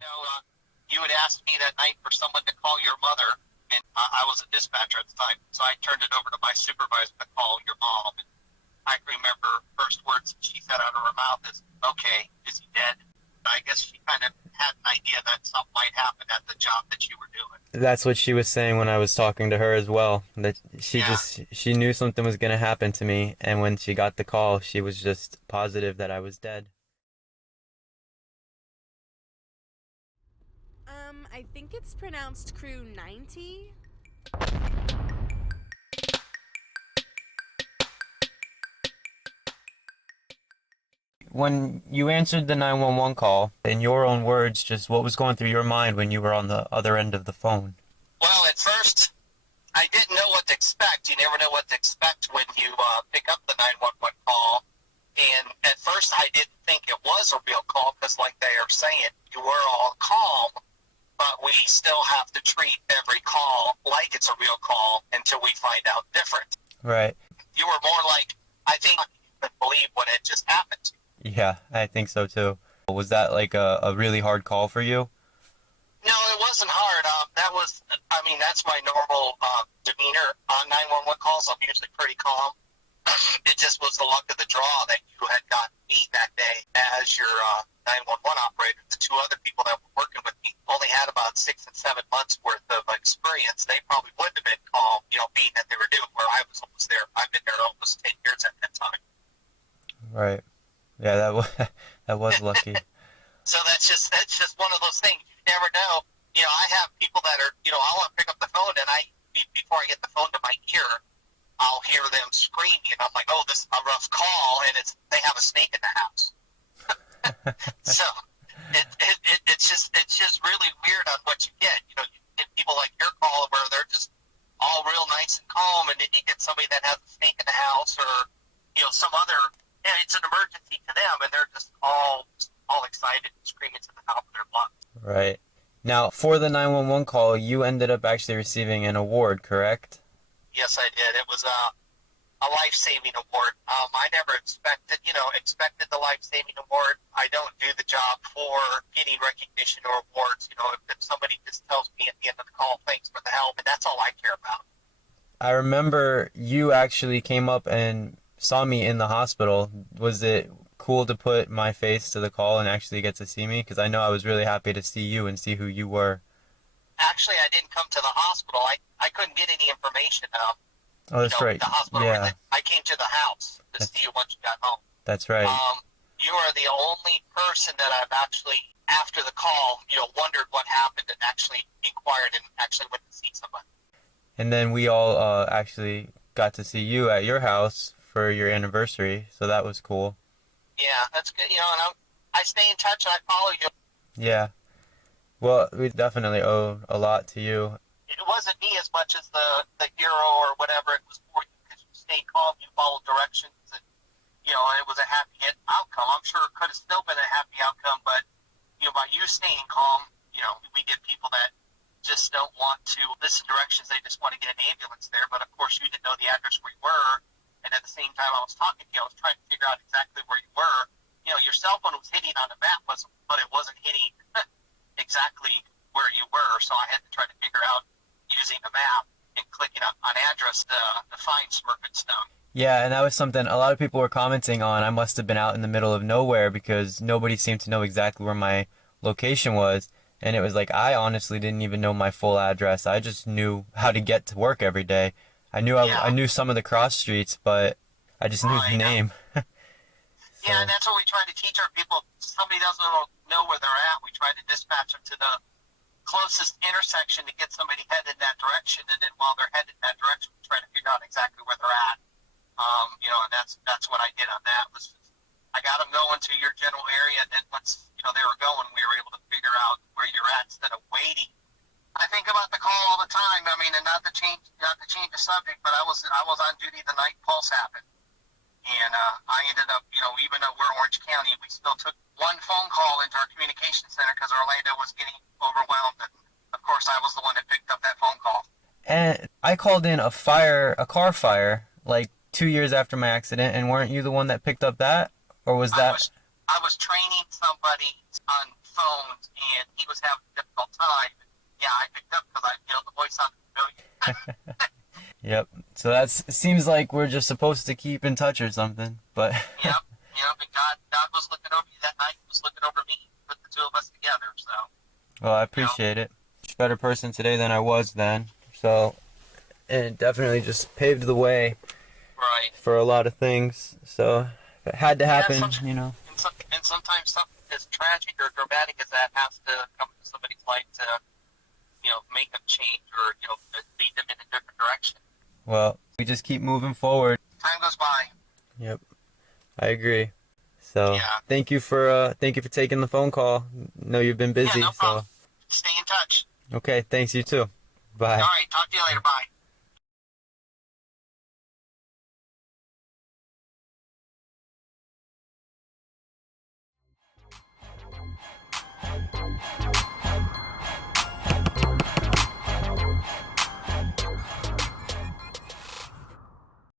know, you had asked me that night for someone to call your mother, and I was a dispatcher at the time, so I turned it over to my supervisor to call your mom. And I can remember first words she said out of her mouth is, "Okay, is he dead?" I guess she kind of had an idea that something might happen at the job that you were doing. That's what she was saying when I was talking to her as well. That Yeah. she knew something was going to happen to me, and when she got the call, she was just positive that I was dead. I think it's pronounced crew 90. When you answered the 911 call, in your own words, just what was going through your mind when you were on the other end of the phone? Well, at first, I didn't know what to expect. You never know what to expect when you pick up the 911 call. And at first, I didn't think it was a real call because, like they are saying, you were all calm, but we still have to treat every call like it's a real call until we find out different. Right. You were more like, I think you couldn't believe what had just happened to you. Yeah, I think so too. Was that like a really hard call for you? No, it wasn't hard. That's my normal demeanor on 911 calls. I'm usually pretty calm. It just was the luck of the draw that you had gotten me that day as your 911 operator. The two other people that were working with me only had about 6 and 7 months worth of experience. They probably wouldn't have been calm, being that they were doing where I was almost there. I've been there almost 10 years at that time. Right. Yeah, that was that was lucky. So that's just one of those things. You never know. I have people that are, I want to pick up the phone, and before I get the phone to my ear, I'll hear them screaming, and I'm like, oh, this is a rough call, and they have a snake in the house. So it's just really weird on what you get. You get people like your call where they're just all real nice and calm, and then you get somebody that has a snake in the house, or some other. It's an emergency to them, and they're just all excited and screaming to the top of their lungs. Right. Now, for the 911 call, you ended up actually receiving an award, correct? Yes, I did. It was a life-saving award. I never expected the life-saving award. I don't do the job for getting recognition or awards. If somebody just tells me at the end of the call, thanks for the help, and that's all I care about. I remember you actually came up and saw me in the hospital. Was it cool to put my face to the call and actually get to see me? Because I know I was really happy to see you and see who you were. Actually, I didn't come to the hospital. I couldn't get any information. Oh, that's right. The hospital. Yeah. I came to the house to see you once you got home. That's right. You are the only person that I've actually, after the call, wondered what happened and actually inquired and actually went to see somebody. And then we all actually got to see you at your house for your anniversary, so that was cool. Yeah, that's good. And I stay in touch and I follow you. Yeah. Well, we definitely owe a lot to you. It wasn't me as much as the hero or whatever. It was for you because you stayed calm, you followed directions, and it was a happy outcome. I'm sure it could have still been a happy outcome, but by you staying calm, we get people that just don't want to listen to directions. They just want to get an ambulance there. But of course, you didn't know the address where you were, and at the same time, I was talking to you. I was trying to figure out exactly where you were. Your cell phone was hitting on the map, but it wasn't hitting exactly where you were. So I had to try to figure out using the map and clicking on address to find Smurfit Stone. Yeah, and that was something a lot of people were commenting on. I must have been out in the middle of nowhere because nobody seemed to know exactly where my location was. And it was like, I honestly didn't even know my full address. I just knew how to get to work every day. I knew some of the cross streets, but I just knew the name. So. Yeah, and that's what we try to teach our people. If somebody doesn't know where they're at, we try to dispatch them to the closest intersection to get somebody headed in that direction, and then while they're headed in that direction, we try to figure out exactly where they're at. And that's what I did on that. I got them going to your general area, and then once they were going, we were able to figure out where you're at instead of waiting. I think about the call all the time. And not to change the subject, but I was on duty the night Pulse happened. And I ended up, even though we're Orange County, we still took one phone call into our communication center because Orlando was getting overwhelmed. And, of course, I was the one that picked up that phone call. And I called in a car fire, like 2 years after my accident, and weren't you the one that picked up that? Or was that... I was training somebody on phones, and he was was having a difficult time. Yeah, I picked up because the voice sounded familiar. Yep. So that seems like we're just supposed to keep in touch or something. But Yep. And God was looking over you that night. He was looking over me. Put the two of us together. So. well, I appreciate it. Much better person today than I was then. So, and it definitely just paved the way Right. for a lot of things. So if it had to happen, And sometimes something as tragic or dramatic as that has to come to somebody's life to, make them change or, lead them in a different direction. Well, we just keep moving forward. Time goes by. Yep. I agree. So Yeah. thank you for taking the phone call. Know you've been busy. Yeah, no problem. Stay in touch. So okay, thanks, you too. Bye. All right. Talk to you later. Bye.